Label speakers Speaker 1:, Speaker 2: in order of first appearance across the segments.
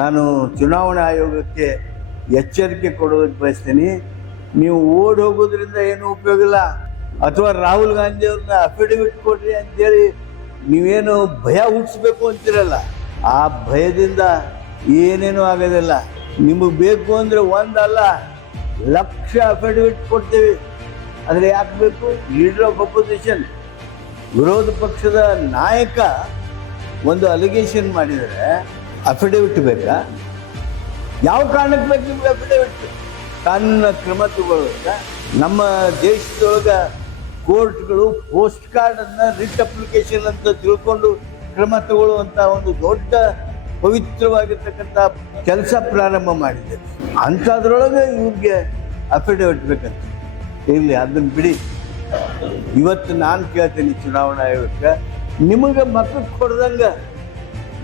Speaker 1: ನಾನು ಚುನಾವಣಾ ಆಯೋಗಕ್ಕೆ ಎಚ್ಚರಿಕೆ ಕೊಡೋದಕ್ಕೆ ಬಯಸ್ತೀನಿ. ನೀವು ಓಡ್ ಹೋಗೋದ್ರಿಂದ ಏನು ಉಪಯೋಗ ಇಲ್ಲ. ಅಥವಾ ರಾಹುಲ್ ಗಾಂಧಿ ಅವ್ರನ್ನ ಅಫಿಡವಿಟ್ ಕೊಡ್ರಿ ಅಂತೇಳಿ ನೀವೇನು ಭಯ ಹುಟ್ಟಿಸ್ಬೇಕು ಅಂತಿರಲ್ಲ, ಆ ಭಯದಿಂದ ಏನೇನು ಆಗೋದಿಲ್ಲ. ನಿಮಗೆ ಬೇಕು ಅಂದರೆ ಒಂದಲ್ಲ ಲಕ್ಷ ಅಫಿಡವಿಟ್ ಕೊಡ್ತೀವಿ. ಆದರೆ ಯಾಕೆ ಬೇಕು? ಲೀಡರ್ ಆಫ್ ಅಪೋಸಿಷನ್ ವಿರೋಧ ಪಕ್ಷದ ನಾಯಕ ಒಂದು ಅಲಿಗೇಷನ್ ಮಾಡಿದರೆ ಅಫಿಡವಿಟ್ ಬೇಕಾ? ಯಾವ ಕಾರಣಕ್ಕೆ ಬೇಕು ನಿಮ್ಗೆ ಅಫಿಡವಿಟ್? ಕಾನೂನಿನ ಕ್ರಮ ತಗೊಳ್ಳೋದ ನಮ್ಮ ದೇಶದೊಳಗೆ ಕೋರ್ಟ್ಗಳು ಪೋಸ್ಟ್ ಕಾರ್ಡನ್ನು ರಿಟ್ ಅಪ್ಲಿಕೇಶನ್ ಅಂತ ತಿಳ್ಕೊಂಡು ಕ್ರಮ ತಗೊಳ್ಳುವಂಥ ಒಂದು ದೊಡ್ಡ ಪವಿತ್ರವಾಗಿರ್ತಕ್ಕಂಥ ಕೆಲಸ ಪ್ರಾರಂಭ ಮಾಡಿದೆ. ಅಂಥದ್ರೊಳಗೆ ಇವ್ರಿಗೆ ಅಫಿಡವಿಟ್ ಬೇಕಂತ. ಇರಲಿ, ಅದನ್ನು ಬಿಡಿ. ಇವತ್ತು ನಾನು ಕೇಳ್ತೀನಿ ಚುನಾವಣಾ ಆಯೋಗಕ್ಕೆ. ನಿಮಗೆ ಮಕ್ಕಳು ಕೊಡ್ದಂಗೆ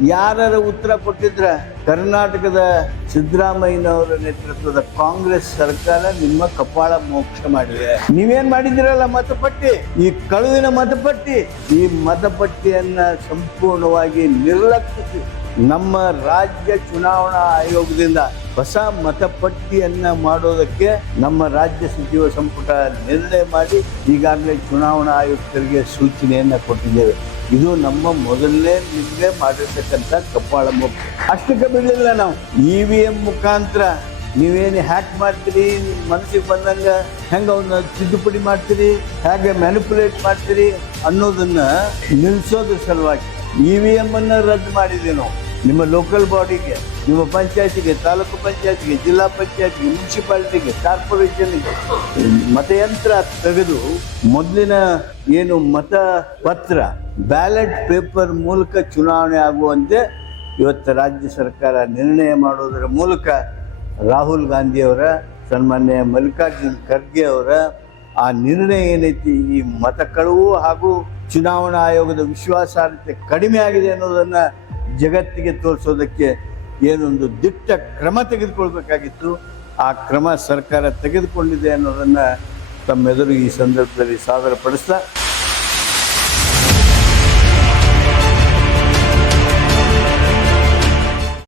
Speaker 1: ಯಾರು ಉತ್ತರ ಕೊಟ್ಟಿದ್ರ ಕರ್ನಾಟಕದ ಸಿದ್ದರಾಮಯ್ಯನವರ ನೇತೃತ್ವದ ಕಾಂಗ್ರೆಸ್ ಸರ್ಕಾರ ನಿಮ್ಮ ಕಪಾಳ ಮೋಕ್ಷ ಮಾಡಿದೆ. ನೀವೇನ್ ಮಾಡಿದಿರಲ್ಲ ಮತಪಟ್ಟಿ? ಈ ಕಳುವಿನ ಮತಪಟ್ಟಿ? ಈ ಮತಪಟ್ಟಿಯನ್ನ ಸಂಪೂರ್ಣವಾಗಿ ನಿರ್ಲಕ್ಷಿಸಿ ನಮ್ಮ ರಾಜ್ಯ ಚುನಾವಣಾ ಆಯೋಗದಿಂದ ಹೊಸ ಮತಪಟ್ಟಿಯನ್ನ ಮಾಡೋದಕ್ಕೆ ನಮ್ಮ ರಾಜ್ಯ ಸಚಿವ ಸಂಪುಟ ನಿರ್ಣಯ ಮಾಡಿ ಈಗಾಗಲೇ ಚುನಾವಣಾ ಆಯುಕ್ತರಿಗೆ ಸೂಚನೆಯನ್ನ ಕೊಟ್ಟಿದ್ದೇವೆ. ಇದು ನಮ್ಮ ಮೊದಲನೇ ನಿಮಗೆ ಮಾಡಿರ್ತಕ್ಕಂಥ ಕಪ್ಪಾಳ ಮುಖ ಅಷ್ಟಕ್ಕೆ ಬಿಡಲಿಲ್ಲ ನಾವು. ಇ ವಿ ಎಂ ಮುಖಾಂತರ ನೀವೇನು ಹ್ಯಾಕ್ ಮಾಡ್ತೀರಿ, ಮನಸ್ಸಿಗೆ ಬಂದಂಗ ಹೆಂಗೆ ಅವನ್ನ ತಿದ್ದುಪಡಿ ಮಾಡ್ತೀರಿ, ಹೇಗೆ ಮ್ಯಾನಿಪುಲೇಟ್ ಮಾಡ್ತೀರಿ ಅನ್ನೋದನ್ನ ನಿಲ್ಲಿಸೋದ್ರ ಸಲುವಾಗಿ ಇ ವಿ ಎಂ ಅನ್ನ ರದ್ದು ಮಾಡಿದ್ದೀವಿ ನಾವು. ನಿಮ್ಮ ಲೋಕಲ್ ಬಾಡಿಗೆ ನಿಮ್ಮ ಪಂಚಾಯತಿಗೆ, ತಾಲೂಕು ಪಂಚಾಯತಿಗೆ, ಜಿಲ್ಲಾ ಪಂಚಾಯತಿಗೆ ಮುನ್ಸಿಪಾಲಿಟಿಗೆ ಕಾರ್ಪೊರೇಷನ್ಗೆ ಮತಯಂತ್ರ ತೆಗೆದು ಮೊದಲಿನ ಏನು ಮತ ಪತ್ರ ಬ್ಯಾಲೆಟ್ ಪೇಪರ್ ಮೂಲಕ ಚುನಾವಣೆ ಆಗುವಂತೆ ಇವತ್ತು ರಾಜ್ಯ ಸರ್ಕಾರ ನಿರ್ಣಯ ಮಾಡೋದರ ಮೂಲಕ ರಾಹುಲ್ ಗಾಂಧಿಯವರ ಸನ್ಮಾನ್ಯ ಮಲ್ಲಿಕಾರ್ಜುನ್ ಖರ್ಗೆ ಅವರ ಆ ನಿರ್ಣಯ ಏನೈತಿ, ಈ ಮತ ಕಳುವು ಹಾಗೂ ಚುನಾವಣಾ ಆಯೋಗದ ವಿಶ್ವಾಸಾರ್ಹತೆ ಕಡಿಮೆ ಆಗಿದೆ ಅನ್ನೋದನ್ನ ಜಗತ್ತಿಗೆ ತೋರಿಸೋದಕ್ಕೆ ಏನೊಂದು ದಿಟ್ಟ ಕ್ರಮ ತೆಗೆದುಕೊಳ್ಬೇಕಾಗಿತ್ತು. ಆ ಕ್ರಮ ಸರ್ಕಾರ ತೆಗೆದುಕೊಂಡಿದೆ ಅನ್ನೋದನ್ನು ತಮ್ಮೆದುರು ಈ ಸಂದರ್ಭದಲ್ಲಿ ಸಾದರಪಡಿಸ್ತಾ